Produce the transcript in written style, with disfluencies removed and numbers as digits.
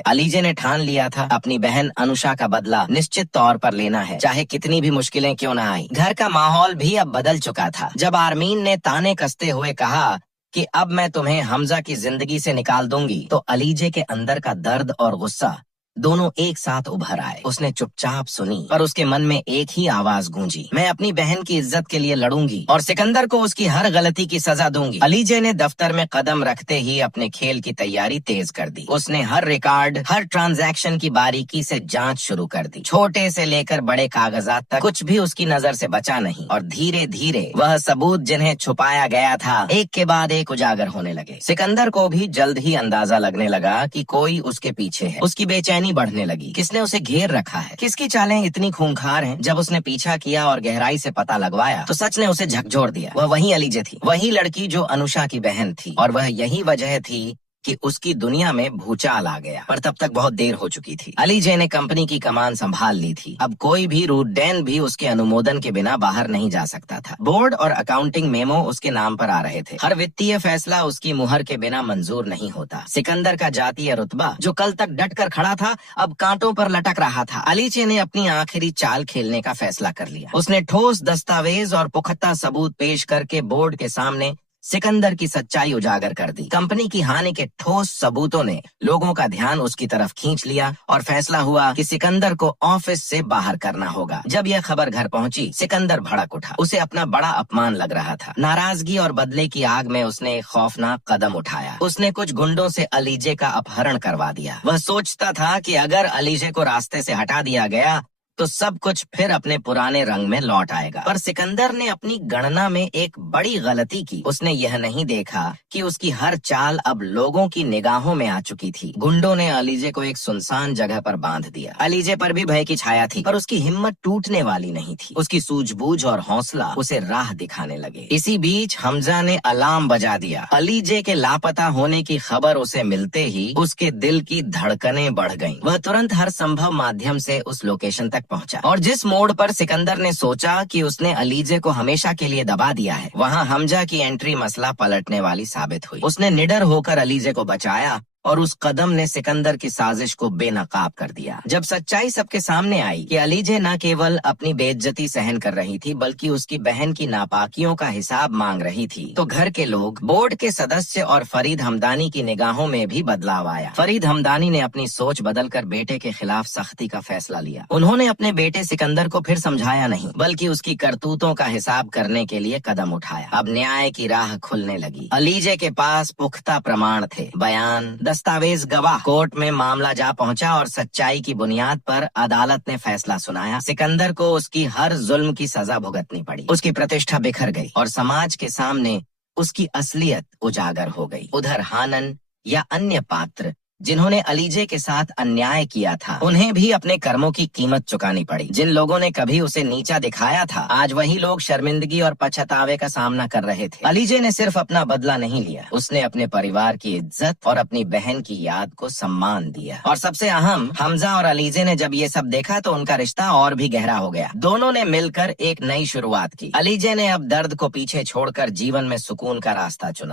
अलीजे ने ठान लिया था अपनी बहन अनुषा का बदला निश्चित तौर पर लेना है, चाहे कितनी भी मुश्किलें क्यों न आई। घर का माहौल भी अब बदल चुका था। जब आरमीन ने ताने कसते हुए कहा कि अब मैं तुम्हें हमजा की जिंदगी से निकाल दूंगी, तो अलीजे के अंदर का दर्द और गुस्सा दोनों एक साथ उभर आए। उसने चुपचाप सुनी, पर उसके मन में एक ही आवाज गूंजी, मैं अपनी बहन की इज्जत के लिए लड़ूंगी और सिकंदर को उसकी हर गलती की सजा दूंगी। अलीजे ने दफ्तर में कदम रखते ही अपने खेल की तैयारी तेज कर दी। उसने हर रिकॉर्ड, हर ट्रांजैक्शन की बारीकी से जांच शुरू कर दी। छोटे से लेकर बड़े कागजात तक कुछ भी उसकी नजर से बचा नहीं, और धीरे धीरे वह सबूत जिन्हें छुपाया गया था एक के बाद एक उजागर होने लगे। सिकंदर को भी जल्द ही अंदाजा लगने लगा कि कोई उसके पीछे है। उसकी बेचैनी बढ़ने लगी। किसने उसे घेर रखा है? किसकी चालें इतनी खूंखार हैं? जब उसने पीछा किया और गहराई से पता लगवाया, तो सच ने उसे झकझोर दिया। वह वही अलीजे थी, वही लड़की जो अनुषा की बहन थी, और वह यही वजह थी कि उसकी दुनिया में भूचाल आ गया। पर तब तक बहुत देर हो चुकी थी। अलीजे ने कंपनी की कमान संभाल ली थी। अब कोई भी रूटडेन भी उसके अनुमोदन के बिना बाहर नहीं जा सकता था। बोर्ड और अकाउंटिंग मेमो उसके नाम पर आ रहे थे। हर वित्तीय फैसला उसकी मुहर के बिना मंजूर नहीं होता। सिकंदर का जातीय रुतबा, जो कल तक डट कर खड़ा था, अब कांटों पर लटक रहा था। अलीजे ने अपनी आखिरी चाल खेलने का फैसला कर लिया। उसने ठोस दस्तावेज और पुख्ता सबूत पेश करके बोर्ड के सामने सिकंदर की सच्चाई उजागर कर दी। कंपनी की हानि के ठोस सबूतों ने लोगों का ध्यान उसकी तरफ खींच लिया, और फैसला हुआ कि सिकंदर को ऑफिस से बाहर करना होगा। जब यह खबर घर पहुंची, सिकंदर भड़क उठा। उसे अपना बड़ा अपमान लग रहा था। नाराजगी और बदले की आग में उसने एक खौफनाक कदम उठाया। उसने कुछ गुंडों से अलीजे का अपहरण करवा दिया। वह सोचता था कि अगर अलीजे को रास्ते से हटा दिया गया तो सब कुछ फिर अपने पुराने रंग में लौट आएगा। पर सिकंदर ने अपनी गणना में एक बड़ी गलती की। उसने यह नहीं देखा कि उसकी हर चाल अब लोगों की निगाहों में आ चुकी थी। गुंडों ने अलीजे को एक सुनसान जगह पर बांध दिया। अलीजे पर भी भय की छाया थी, पर उसकी हिम्मत टूटने वाली नहीं थी। उसकी सूझबूझ और हौसला उसे राह दिखाने लगे। इसी बीच हमजा ने अलार्म बजा दिया। अलीजे के लापता होने की खबर उसे मिलते ही उसके दिल की धड़कनें बढ़ गईं। वह तुरंत हर संभव माध्यम से उस लोकेशन तक पहुंचा, और जिस मोड़ पर सिकंदर ने सोचा कि उसने अलीजे को हमेशा के लिए दबा दिया है, वहां हमजा की एंट्री मसला पलटने वाली साबित हुई। उसने निडर होकर अलीजे को बचाया, और उस कदम ने सिकंदर की साजिश को बेनकाब कर दिया। जब सच्चाई सबके सामने आई कि अलीजे न केवल अपनी बेइज्जती सहन कर रही थी, बल्कि उसकी बहन की नापाकियों का हिसाब मांग रही थी, तो घर के लोग, बोर्ड के सदस्य और फरीद हमदानी की निगाहों में भी बदलाव आया। फरीद हमदानी ने अपनी सोच बदलकर बेटे के खिलाफ सख्ती का फैसला लिया। उन्होंने अपने बेटे सिकंदर को फिर समझाया नहीं, बल्कि उसकी करतूतों का हिसाब करने के लिए कदम उठाया। अब न्याय की राह खुलने लगी। अलीजे के पास पुख्ता प्रमाण थे, बयान, दस्तावेज, गवाह। कोर्ट में मामला जा पहुंचा, और सच्चाई की बुनियाद पर अदालत ने फैसला सुनाया। सिकंदर को उसकी हर जुल्म की सजा भुगतनी पड़ी। उसकी प्रतिष्ठा बिखर गई, और समाज के सामने उसकी असलियत उजागर हो गई। उधर हानन या अन्य पात्र जिन्होंने अलीजे के साथ अन्याय किया था, उन्हें भी अपने कर्मों की कीमत चुकानी पड़ी। जिन लोगों ने कभी उसे नीचा दिखाया था, आज वही लोग शर्मिंदगी और पछतावे का सामना कर रहे थे। अलीजे ने सिर्फ अपना बदला नहीं लिया, उसने अपने परिवार की इज्जत और अपनी बहन की याद को सम्मान दिया। और सबसे अहम, हमजा और अलीजे ने जब ये सब देखा तो उनका रिश्ता और भी गहरा हो गया। दोनों ने मिलकर एक नई शुरुआत की। अलीजे ने अब दर्द को पीछे छोड़कर जीवन में सुकून का रास्ता चुना।